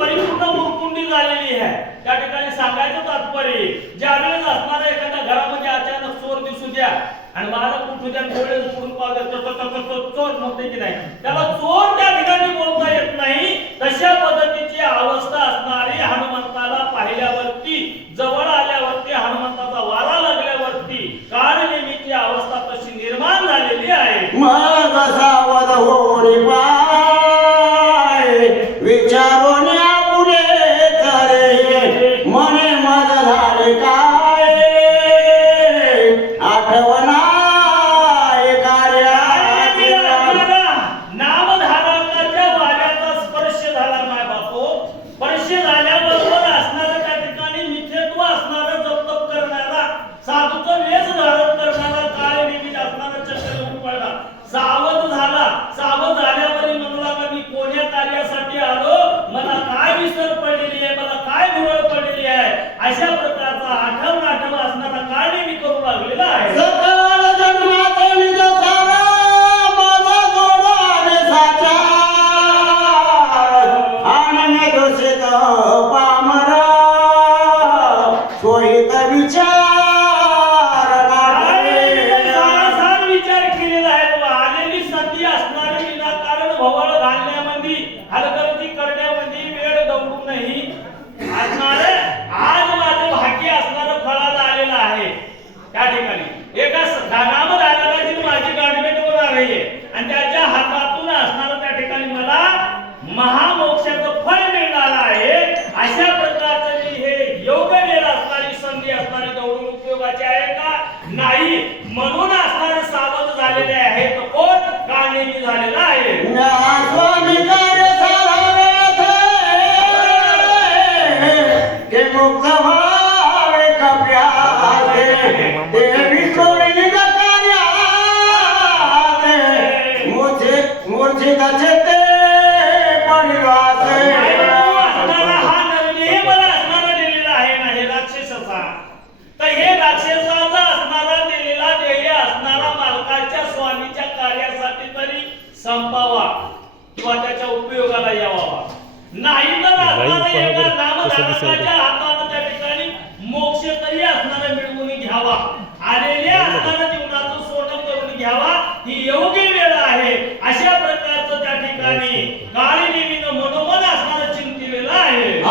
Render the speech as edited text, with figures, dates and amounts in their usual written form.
परिपूर्ण उरकुंडी झालेली आहे. त्या ठिकाणी सांगायचं तात्पर्य ज्यावेळेस असणारा एखाद्या घरामध्ये अचानक चोर दिसू द्या आणि महाराज उठू द्या डोळे उघडून पाहू द्या चोर म्हणते की नाही त्याला चोर त्या ठिकाणी बोलता येत नाही. तशा पद्धतीची अवस्था असणारी हनुमंताला पाहिल्यावरती जवळ आल्यावरती हनुमंताचा वारा लागल्यावरती काळ नेहमीची अवस्था तशी निर्माण झालेली आहे. मग सावध होणे पाय विचारून पुढे करे मने मज झाले काय आठवणा नामधारकाच्या वाऱ्याचा स्पर्श झाला माय बापो. स्पर्श झाल्याबरोबर असणारा त्या ठिकाणी मिथ्यत्व असणारा जप करणारा साधूचा वेश धारण करणारा काळ निमित्त असणारा चक्र येऊन पडला. सावध झाला. सावध झाल्यावर म्हणू लागला मी कोण्या कार्यासाठी आलो, मला काय विसर पडलेली आहे, मला काय भुरळ पडलेली आहे. अशा प्रकारचा आठवण असणारा काळ नेहमी करू लागलेला आहे. सकळ जन्माचे निज सारा माझा जोडाने साचा आणि दोषित पामरा सोयीत विचार सारासार विचार केलेला आहे. आलेली सती असणारी विनाकारण भवळ घालण्यामध्ये हलगर्जी करण्यामध्ये वेळ दौडून नाही असणारे आज माझं भाग्य असणारं फळाला आलेलं आहे. त्या ठिकाणी एका नामधारकाची माझी गाडबेट होणार आहे आणि त्याच्या हातातून असणारं त्या ठिकाणी मला महामोक्षाचं फळ मिळणार आहे. अशा प्रकारचं मी हे योग वेळ असणारी संधी असणारी दौडून उपयोगाची आहे का नाही म्हणून असणारे सावध झालेले आहे. तो कोण काळनेमी झालेला आहे. स्वामी कार्य के मुक्त भावे कप्यासे देवी सोडली कार्याते मूर्छित चेते पडिवासे हा निर्णय मला असणारा दिलेला आहे ना हे राक्षसाचा. तर हे राक्षसाचा असणारा दिलेला ध्येय असणारा मालकाच्या स्वामीच्या कार्यासाठी तरी संपावा किंवा त्याच्या उपयोगाला यावा. नाही तर असणारा एका नामधारकाच्या हाताने त्या ठिकाणी मोक्ष तरी असणारा मिळवून घ्यावा. आलेल्या असणारा जीवनाचं सोनं करून घ्यावा ही योग्य वेळ आहे. अशा प्रकारचं त्या ठिकाणी काळी नेमीनं मनोमन असणारं चिंतिलेलं आहे.